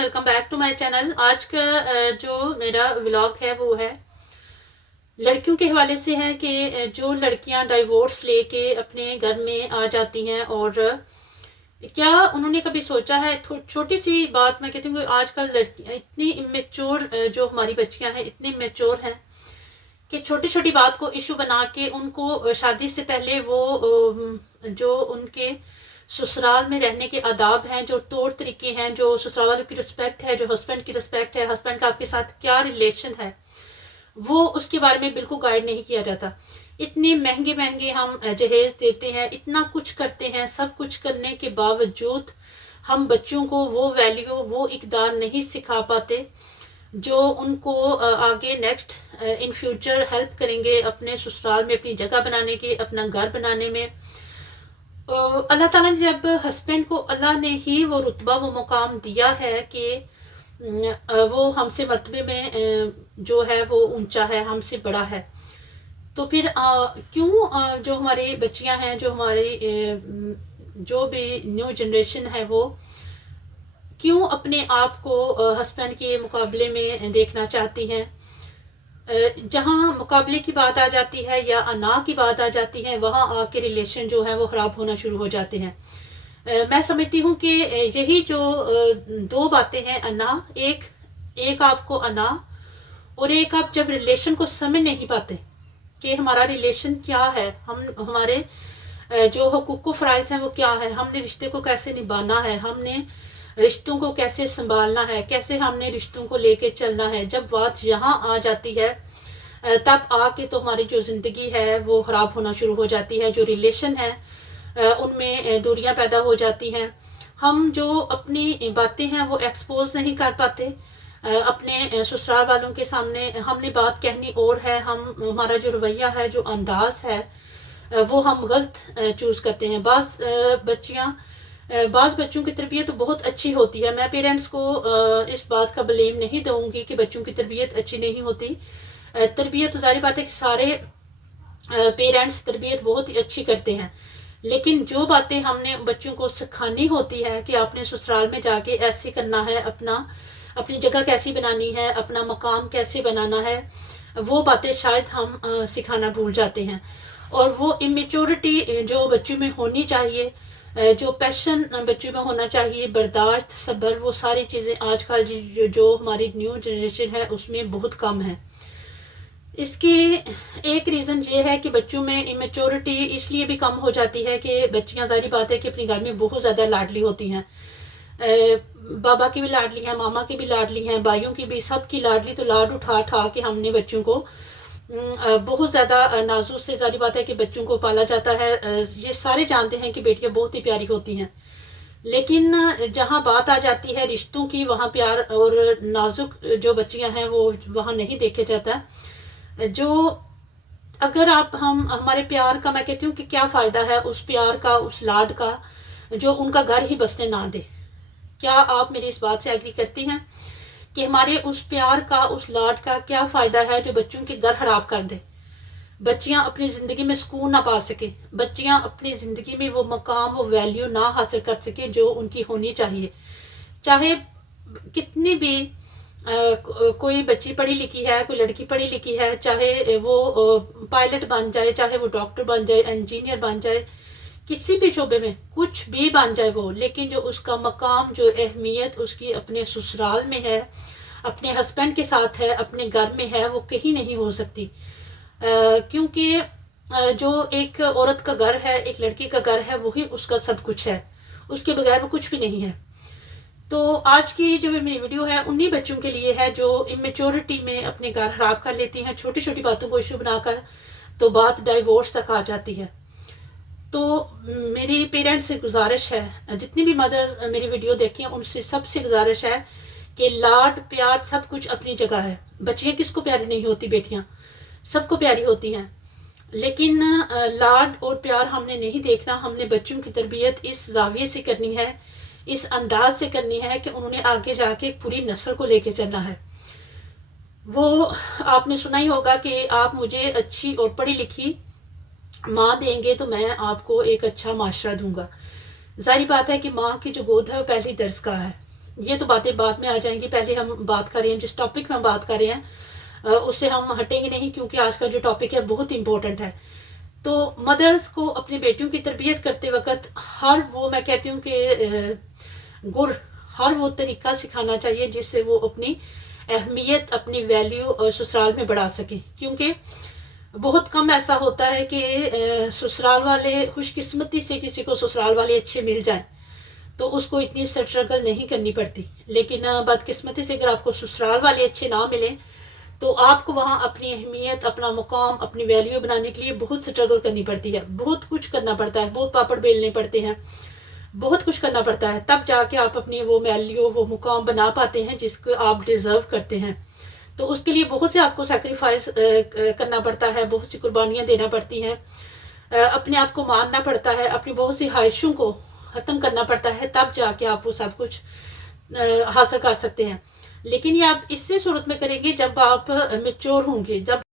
Welcome back to my channel. आज का जो मेरा व्लॉग है वो है लड़कियों के हवाले से है कि जो लड़कियां डाइवोर्स लेके अपने घर में आ जाती हैं और क्या उन्होंने कभी सोचा है। छोटी सी बात मैं कहती हूँ कि आजकल लड़कियां इतनी इमेच्योर, जो हमारी बच्चियां हैं इतनी इमेच्योर हैं कि छोटी छोटी बात को इशू बना के उनको शादी से पहले वो जो उनके ससुराल में रहने के आदाब हैं, जो तौर तरीके हैं, जो ससुराल वालों की रिस्पेक्ट है, जो हस्बैंड की रिस्पेक्ट है, हस्बैंड का आपके साथ क्या रिलेशन है, वो उसके बारे में बिल्कुल गाइड नहीं किया जाता। इतने महंगे महंगे हम जहेज देते हैं, इतना कुछ करते हैं, सब कुछ करने के बावजूद हम बच्चों को वो वैल्यू, वो इकदार नहीं सिखा पाते जो उनको आगे नेक्स्ट इन फ्यूचर हेल्प करेंगे अपने ससुराल में अपनी जगह बनाने के, अपना घर बनाने में। अल्लाह ताला ने जब हस्बैंड को, अल्लाह ने ही वो रुतबा, वो मुकाम दिया है कि वो हमसे मर्तबे में जो है वो ऊंचा है, हमसे बड़ा है, तो फिर क्यों जो हमारी बच्चियां हैं, जो हमारी जो भी न्यू जनरेशन है, वो क्यों अपने आप को हस्बैंड के मुकाबले में देखना चाहती हैं। जहाँ मुकाबले की बात आ जाती है या अना की बात आ जाती है, वहाँ आके रिलेशन जो है वो ख़राब होना शुरू हो जाते हैं। मैं समझती हूँ कि यही जो दो बातें हैं, अना, एक आपको अना, और एक आप जब रिलेशन को समझ नहीं पाते कि हमारा रिलेशन क्या है, हमारे जो हुकूक फ़राइज़ हैं वो क्या है, हमने रिश्ते को कैसे निभाना है, हमने रिश्तों को कैसे संभालना है, कैसे हमने रिश्तों को लेके चलना है। जब बात यहाँ आ जाती है तब आके तो हमारी जो ज़िंदगी है वो ख़राब होना शुरू हो जाती है। जो रिलेशन है उनमें दूरियां पैदा हो जाती हैं। हम जो अपनी बातें हैं वो एक्सपोज नहीं कर पाते अपने ससुराल वालों के सामने। हमने बात कहनी और है, हमारा जो रवैया है, जो अंदाज है, वो हम गलत चूज़ करते हैं। बाज़ बच्चों की तरबियत तो बहुत अच्छी होती है। मैं पेरेंट्स को इस बात का ब्लेम नहीं दूंगी कि बच्चों की तरबियत अच्छी नहीं होती। तरबियत तो ज़ाहिर बात है कि सारे पेरेंट्स तरबियत बहुत ही अच्छी करते हैं, लेकिन जो बातें हमने बच्चों को सिखानी होती है कि आपने ससुराल में जाके ऐसे करना है, अपनी जगह कैसी बनानी है, अपना मकाम कैसे बनाना है, वो बातें शायद हम सिखाना भूल जाते हैं। और वो इमेच्योरिटी जो बच्चों में होनी चाहिए, जो पैशन बच्चों में होना चाहिए, बर्दाश्त, सब्र, वो सारी चीज़ें आजकल जो हमारी न्यू जनरेशन है उसमें बहुत कम है। इसकी एक रीज़न ये है कि बच्चों में इमेच्योरिटी इसलिए भी कम हो जाती है कि बच्चियां, ज़ाहिर बात है कि अपने घर में बहुत ज़्यादा लाडली होती हैं। बाबा की भी लाडली हैं, मामा की भी लाडली हैं, भाइयों की भी, सब की लाडली। तो लाड उठा उठा के हमने बच्चों को बहुत ज़्यादा नाजुक से, ज़ाहिर बात है कि बच्चों को पाला जाता है। ये सारे जानते हैं कि बेटियां बहुत ही प्यारी होती हैं, लेकिन जहाँ बात आ जाती है रिश्तों की, वहाँ प्यार और नाजुक जो बच्चियां हैं वो वहाँ नहीं देखे जाता। जो अगर हम हमारे प्यार का, मैं कहती हूँ कि क्या फ़ायदा है उस प्यार का, उस लाड का, जो उनका घर ही बसने ना दे। क्या आप मेरी इस बात से एग्री करती हैं कि हमारे उस प्यार का, उस लाड का क्या फ़ायदा है जो बच्चों के घर खराब कर दे, बच्चियां अपनी ज़िंदगी में सुकून ना पा सके, बच्चियां अपनी ज़िंदगी में वो मकाम, वो वैल्यू ना हासिल कर सके जो उनकी होनी चाहिए। चाहे कितनी भी कोई बच्ची पढ़ी लिखी है, कोई लड़की पढ़ी लिखी है, चाहे वो पायलट बन जाए, चाहे वो डॉक्टर बन जाए, इंजीनियर बन जाए, किसी भी शोबे में कुछ भी बन जाए वो, लेकिन जो उसका मकाम, जो अहमियत उसकी अपने ससुराल में है, अपने हस्बैंड के साथ है, अपने घर में है, वो कहीं नहीं हो सकती। क्योंकि जो एक औरत का घर है, एक लड़की का घर है, वही उसका सब कुछ है, उसके बगैर वो कुछ भी नहीं है। तो आज की जो मेरी वीडियो है उन्हीं बच्चों के लिए है जो इमेच्योरिटी में अपने घर खराब कर लेती हैं, छोटी छोटी बातों को इशू बनाकर, तो बात डाइवोर्स तक आ जाती है। तो मेरी पेरेंट्स से गुजारिश है, जितनी भी मदर्स मेरी वीडियो देखी हैं उनसे सबसे गुजारिश है कि लाड प्यार सब कुछ अपनी जगह है। बच्चियाँ किसको प्यारी नहीं होती, बेटियाँ सबको प्यारी होती हैं, लेकिन लाड और प्यार हमने नहीं देखना। हमने बच्चों की तरबियत इस जाविये से करनी है, इस अंदाज से करनी है कि उन्होंने आगे जाके एक पूरी नस्ल को लेके चलना है। वो आपने सुना ही होगा कि आप मुझे अच्छी और पढ़ी लिखी माँ देंगे तो मैं आपको एक अच्छा माशरा दूंगा। जाहिर बात है कि माँ की जो गोद है वो पहली दर्जगाह है, یہ تو باتیں بعد میں آ جائیں گی، پہلے ہم بات کر رہے ہیں جس ٹاپک میں ہم بات کر رہے ہیں اس سے ہم ہٹیں گے نہیں، کیونکہ آج کا جو ٹاپک ہے بہت امپورٹنٹ ہے۔ تو مدرس کو اپنی بیٹیوں کی تربیت کرتے وقت ہر وہ، میں کہتی ہوں کہ گر ہر وہ طریقہ سکھانا چاہیے جس سے وہ اپنی اہمیت، اپنی ویلیو اور سسرال میں بڑھا سکیں، کیونکہ بہت کم ایسا ہوتا ہے کہ سسرال والے، خوش قسمتی سے کسی کو سسرال والے اچھے مل جائیں تو اس کو اتنی اسٹرگل نہیں کرنی پڑتی، لیکن بدقسمتی سے اگر آپ کو سسرال والے اچھے نہ ملیں تو آپ کو وہاں اپنی اہمیت، اپنا مقام، اپنی ویلیو بنانے کے لیے بہت اسٹرگل کرنی پڑتی ہے، بہت کچھ کرنا پڑتا ہے، بہت پاپڑ بیلنے پڑتے ہیں، بہت کچھ کرنا پڑتا ہے، تب جا کے آپ اپنی وہ ویلیو، وہ مقام بنا پاتے ہیں جس کو آپ ڈیزرو کرتے ہیں۔ تو اس کے لیے بہت سے آپ کو سیکریفائس کرنا پڑتا ہے، بہت سی قربانیاں دینا پڑتی ہیں، اپنے آپ کو ماننا پڑتا ہے، اپنی بہت سی خواہشوں کو ختم کرنا پڑتا ہے، تب جا کے آپ وہ سب کچھ حاصل کر سکتے ہیں۔ لیکن یہ آپ اس سے صورت میں کریں گے جب آپ میچور ہوں گے، جب